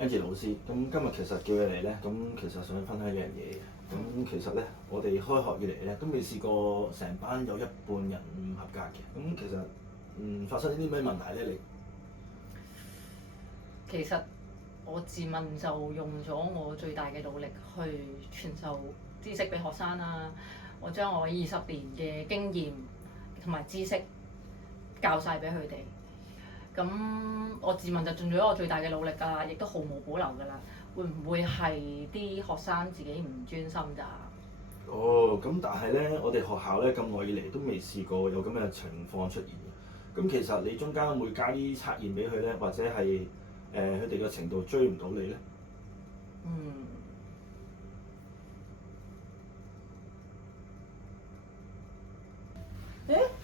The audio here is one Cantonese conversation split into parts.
Angie 老師，咁今日其實叫你嚟咧，咁其實想分享一樣嘢嘅。咁其實咧，我哋開學以嚟咧都未試過成班有一半人唔合格嘅。咁其實發生啲咩問題咧？你其實我自問就用咗我最大嘅努力去傳授知識俾學生啦。我將我20年嘅經驗同埋知識教晒俾佢哋。咁我自問就盡咗我最大嘅努力㗎，亦都毫無保留㗎啦。會唔會係啲學生自己唔專心咋？哦，咁但係咧，我哋學校咧咁耐以嚟都未試過有咁嘅情況出現嘅。咁其實你中間會加啲測驗俾佢咧，或者係佢哋嘅程度追唔到你咧？嗯。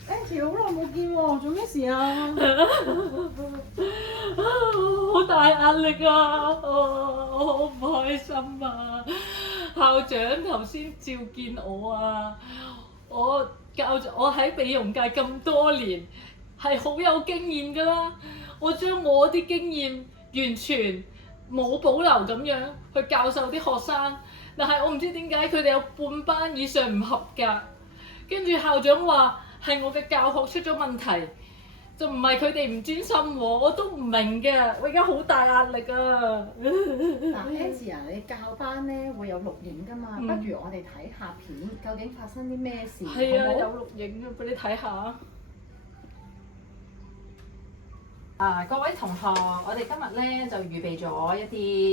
Angie 好耐冇見喎，做咩事啊？好大壓力啊！我好唔開心啊！校長頭先召見我啊！我喺美容界咁多年，係好有經驗㗎啦。我將我啲經驗完全冇保留咁樣去教授啲學生，但係我唔知點解佢哋有半班以上唔合格，跟住校長話係我嘅教學出咗問題。就唔係佢哋唔專心喎，我都唔明嘅，我而家好大壓力啊！嗱，Angie 啊，你教班咧會有錄影㗎嘛？不如我哋睇下片，究竟發生啲咩事？係啊，好唔好？有錄影啊，俾你睇下。各位同學，我哋今日咧就預備咗一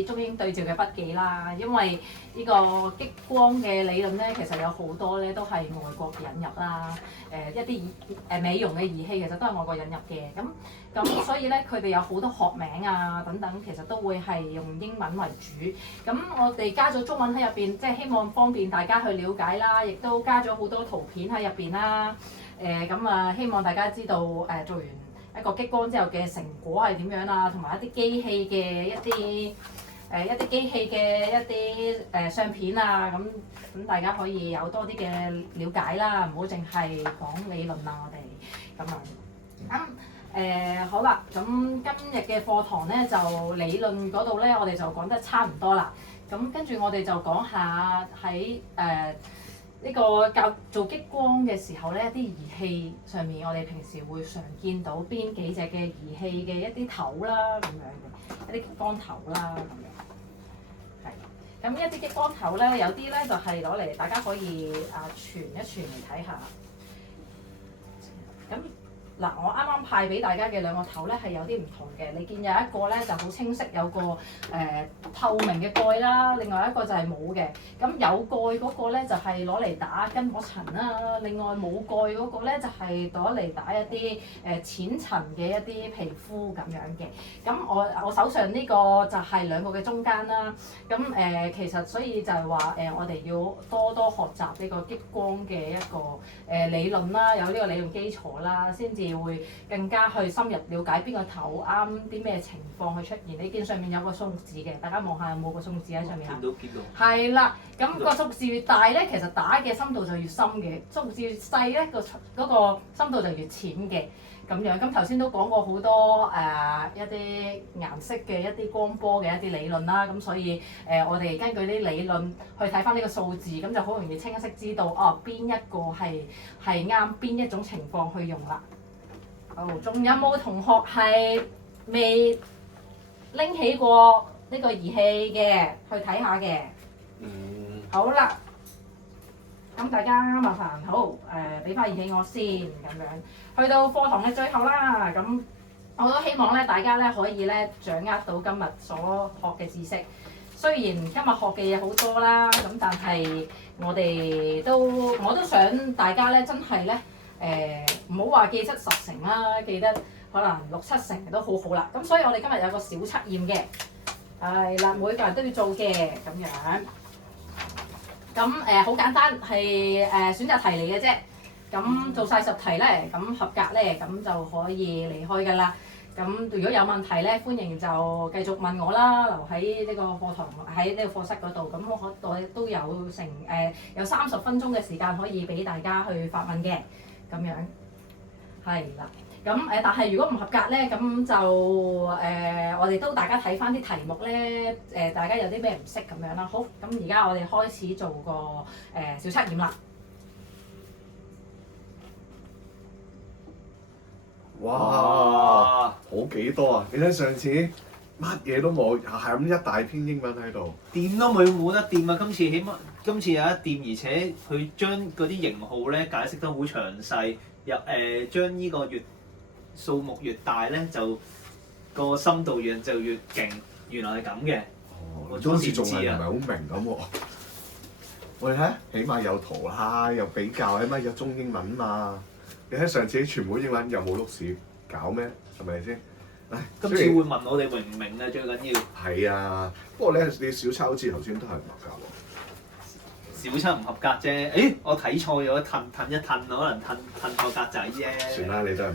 啲中英對照嘅筆記啦。因為呢個激光嘅理論咧，其實有好多咧都係外國引入啦。一啲美容嘅儀器其實都係外國引入嘅。咁所以咧，佢哋有好多學名啊等等，其實都會係用英文為主。咁我哋加咗中文喺入邊，即係希望方便大家去了解啦。亦都加咗好多圖片喺入邊啦。希望大家知道做完一個激光之後嘅成果係點樣啊，同埋一啲機器嘅一啲相片啊，咁大家可以有多啲嘅了解啦，唔好淨係講理論啊，我哋咁樣。好啦，咁今日嘅課堂咧就理論嗰度咧，我哋就講得差唔多啦。咁跟住我哋就講下喺呢個做激光嘅時候咧，啲儀器上面我哋平時會常見到邊幾隻嘅儀器嘅一啲頭啦，咁樣嘅一啲激光頭啦，咁樣係。咁一啲激光頭咧，有啲咧就係攞嚟大家可以傳一傳嚟睇下。咁嗱，我啱啱派俾大家嘅兩個頭咧係有啲唔同嘅。你見有一個咧就好清晰，有個透明嘅蓋啦，另外一個就係冇嘅。咁有蓋嗰個咧就係攞嚟打筋膜層啦，另外冇蓋嗰個咧就係攞嚟打一啲淺層嘅一啲皮膚咁樣嘅。咁我手上呢個就係兩個嘅中間啦。咁其實所以就係話我哋要多多學習呢個激光嘅一個理論啦，有呢個理論基礎啦，先至會更加去深入了解邊個頭啱啲咩情況去出現。你見上面有個數目字嘅，大家望下有冇個數目字喺上面啊？見到。係啦，咁個數目字越大咧，其實打嘅深度就越深嘅；數目字越細咧，嗰個深度就越淺嘅。咁樣，咁頭先都講過好多一啲顏色嘅一啲光波嘅一啲理論啦。咁所以我哋根據啲理論去睇翻呢個數字，咁就好容易清晰知道邊一個係啱邊一種情況去用啦。好，仲有冇同學係未拎起過呢個儀器嘅去睇下嘅？好啦，咁大家麻煩好俾翻儀器我先咁樣。去到課堂嘅最後啦，咁我都希望咧大家咧可以咧掌握到今日所學嘅知識。雖然今日學嘅嘢好多啦，咁但係我都想大家咧真係咧唔好話記得10成啦，記得可能6、7成都好好啦。咁所以我哋今日有個小測驗嘅，係啦，每個人都要做嘅咁樣。咁好簡單，係選擇題嚟嘅啫。咁做晒10題咧，咁合格咧，咁就可以離開㗎啦。咁如果有問題咧，歡迎就繼續問我啦，留喺呢個課堂喺呢個課室嗰度。咁我都有有30分鐘嘅時間可以俾大家去發問嘅，咁樣係啦。但係如果唔合格咧，咁就我哋都大家睇翻啲題目咧，大家有啲咩唔識咁樣啦。好，咁而家我哋開始做個小測驗啦。哇！好幾多啊！你睇上次乜嘢都冇，係咁一大篇英文喺度。掂都冇得掂啊！今次有得掂，而且佢將嗰啲型號咧解釋得好詳細，將呢個數目越大咧，就個深度就越勁。原來係咁嘅。哦，我好似仲知啊係唔係好明咁喎？我哋睇，起碼有圖啦，有比較，起碼有中英文嘛。你睇上次全部英文有冇碌屎搞咩？係咪先？唉，今次會問我哋明唔明啊？最緊要。係啊，不過咧，你小測好似頭先都係唔合格喎。小測唔合格啫。誒，我睇錯咗，褪一褪，可能褪錯格仔啫。算啦，你都係冇。